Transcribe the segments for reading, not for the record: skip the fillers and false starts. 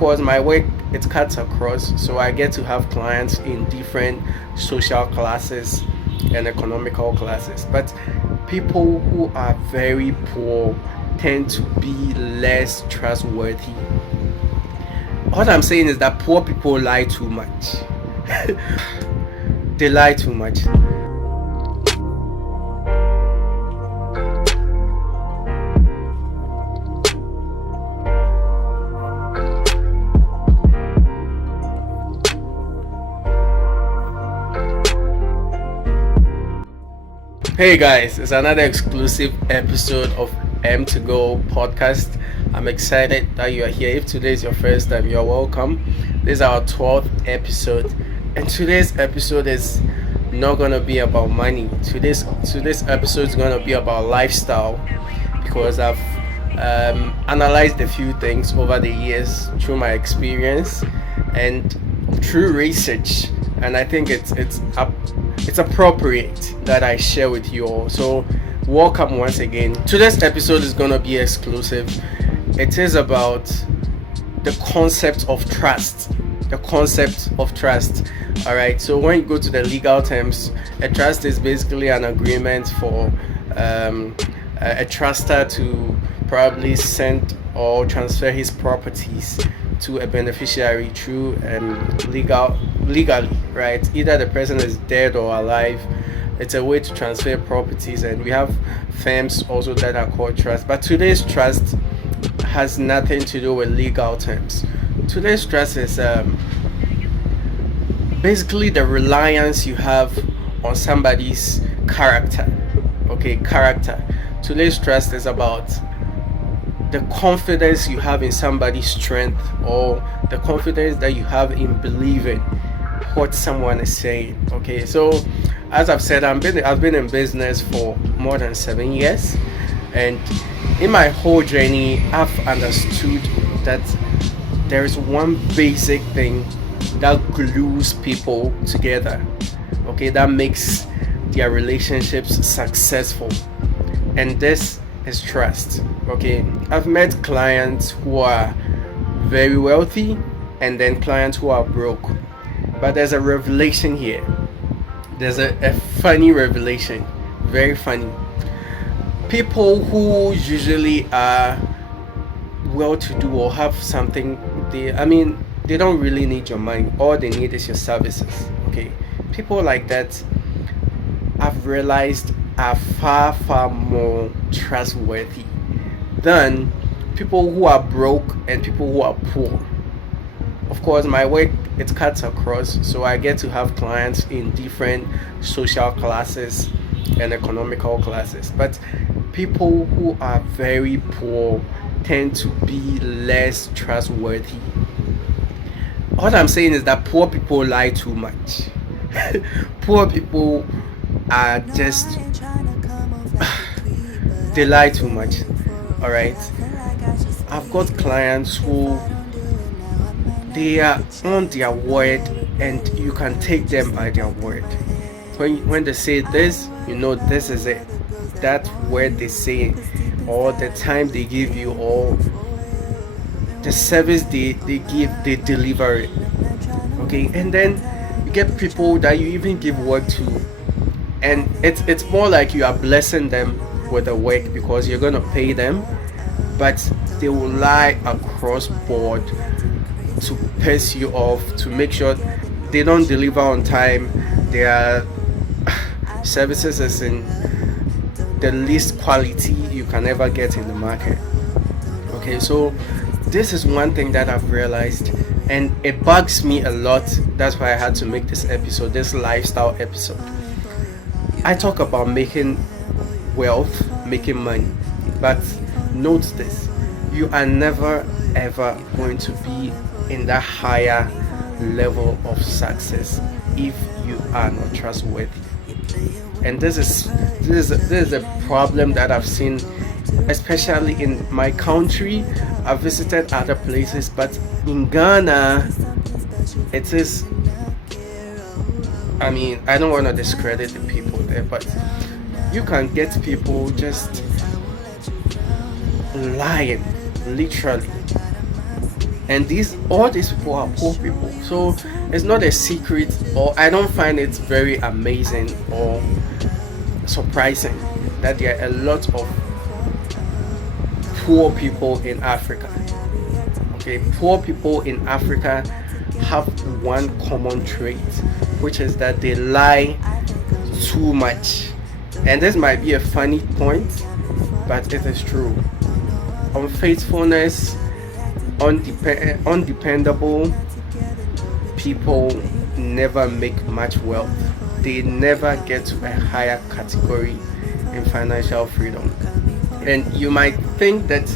course, my work it cuts across, so I get to have clients in different social classes and economical classes. But people who are very poor tend to be less trustworthy. What I'm saying is that poor people lie too much. They lie too much. Hey guys, it's another exclusive episode of M2Go podcast. I'm excited that you are here. If today is your first time, you're welcome. This is our 12th episode, and today's episode is not gonna be about money. Today's episode is gonna be about lifestyle, because I've analyzed a few things over the years through my experience and through research, and I think it's appropriate that I share with you all. So welcome once again. Today's episode is gonna be exclusive. It is about the concept of trust. All right. So when you go to the legal terms, a trust is basically an agreement for a truster to probably send or transfer his properties to a beneficiary through legally, right? Either the person is dead or alive. It's a way to transfer properties, and we have firms also that are called trust. But today's trust has nothing to do with legal terms. Today's trust is basically the reliance you have on somebody's character. Okay, character. Today's trust is about the confidence you have in somebody's strength, or the confidence that you have in believing what someone is saying. Okay, so as I've said, I've been in business for more than 7 years, and in my whole journey I've understood that there is one basic thing that glues people together, okay, that makes their relationships successful, and this is trust. Okay, I've met clients who are very wealthy and then clients who are broke, but there's a revelation here. There's a funny revelation, very funny. People who usually are well-to-do or have something, they don't really need your money. All they need is your services. Okay, people like that, I've realized, are far more trustworthy than people who are broke and people who are poor. Of course, my work it cuts across, so I get to have clients in different social classes and economical classes. But people who are very poor tend to be less trustworthy. What I'm saying is that poor people lie too much. Poor people are just they lie too much. All right, I've got clients who they are on their word, and you can take them by their word. When they say this, you know this is it. That word they say, or the time they give you, or the service they give, they deliver it. Okay, and then you get people that you even give work to, and it's more like you are blessing them with the work because you're gonna pay them, but they will lie across board to piss you off, to make sure they don't deliver on time. Their services is in the least quality you can ever get in the market. Okay, so this is one thing that I've realized, and it bugs me a lot. That's why I had to make this episode, this lifestyle episode. I talk about making wealth, making money, but note this: you are never ever going to be in that higher level of success if you are not trustworthy. And this is a problem that I've seen, especially in my country. I've visited other places, but in Ghana it is, I don't want to discredit the people there, but you can get people just lying, literally, and all these people are poor people. So it's not a secret, or I don't find it very amazing or surprising that there are a lot of poor people in Africa. Okay, poor people in Africa have one common trait, which is that they lie too much. And this might be a funny point, but it is true. Unfaithfulness, undependable people never make much wealth. They never get to a higher category in financial freedom. And you might think that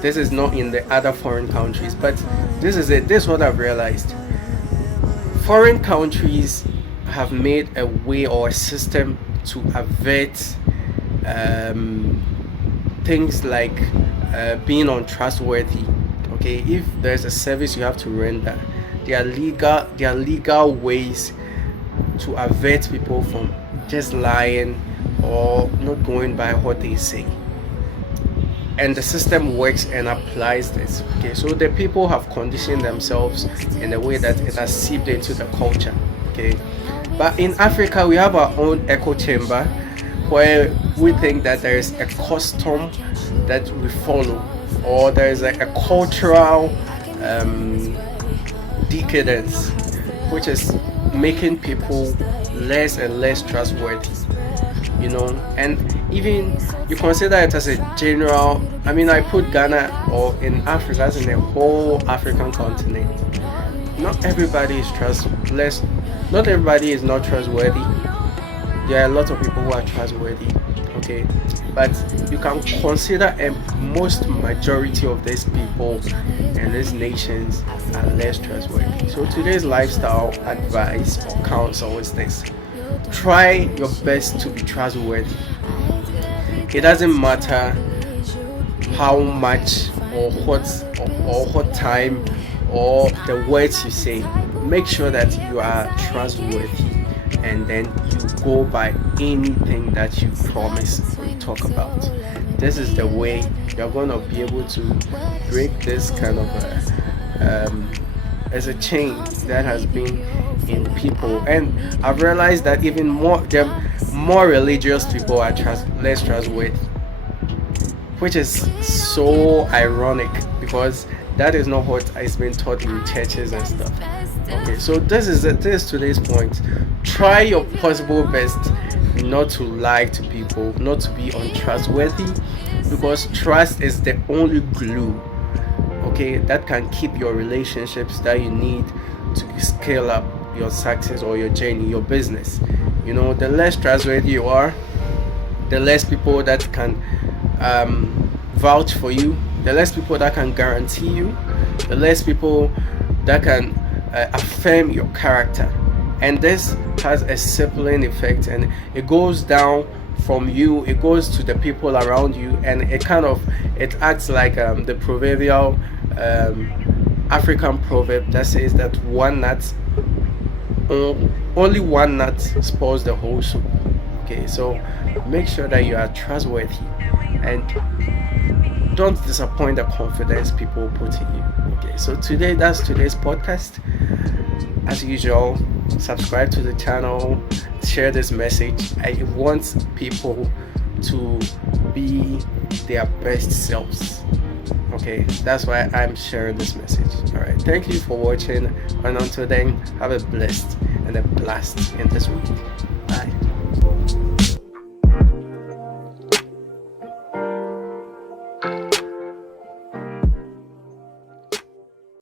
this is not in the other foreign countries, but this is what I've realized. Foreign countries have made a way or a system to avert things like being untrustworthy. Okay, if there's a service you have to render, there are legal ways to avert people from just lying or not going by what they say. And the system works and applies this. Okay, so the people have conditioned themselves in a way that it has seeped into the culture. Okay, but in Africa we have our own echo chamber where we think that there is a custom that we follow, or there is a cultural decadence which is making people less and less trustworthy, and even you consider it as a general. I mean, I put Ghana or in Africa as in the whole African continent. Not everybody is trustless. Not everybody is not trustworthy. There are a lot of people who are trustworthy. Okay, but you can consider a most majority of these people and these nations are less trustworthy. So today's lifestyle advice or counsel is this: try your best to be trustworthy. It doesn't matter how much or what time or the words you say. Make sure that you are trustworthy, and then you go by anything that you promise or you talk about. This is the way you're going to be able to break this kind of as a chain that has been in people. And I've realized that even more religious people are less trustworthy, which is so ironic because that is not what is being taught in churches and stuff. Okay, so this is today's point. Try your possible best not to lie to people, not to be untrustworthy, because trust is the only glue, okay, that can keep your relationships that you need to scale up your success or your journey, your business. The less trustworthy you are, the less people that can vouch for you, the less people that can guarantee you, the less people that can affirm your character. And this has a sibling effect, and it goes down from you, it goes to the people around you, and it acts like the proverbial African proverb that says that only one nut spoils the whole soup. Okay, so make sure that you are trustworthy and don't disappoint the confidence people put in you. Okay, so that's today's podcast. As usual, subscribe to the channel, share this message. I want people to be their best selves. Okay, that's why I'm sharing this message. All right, thank you for watching, and until then, have a blessed and a blast in this week. Bye.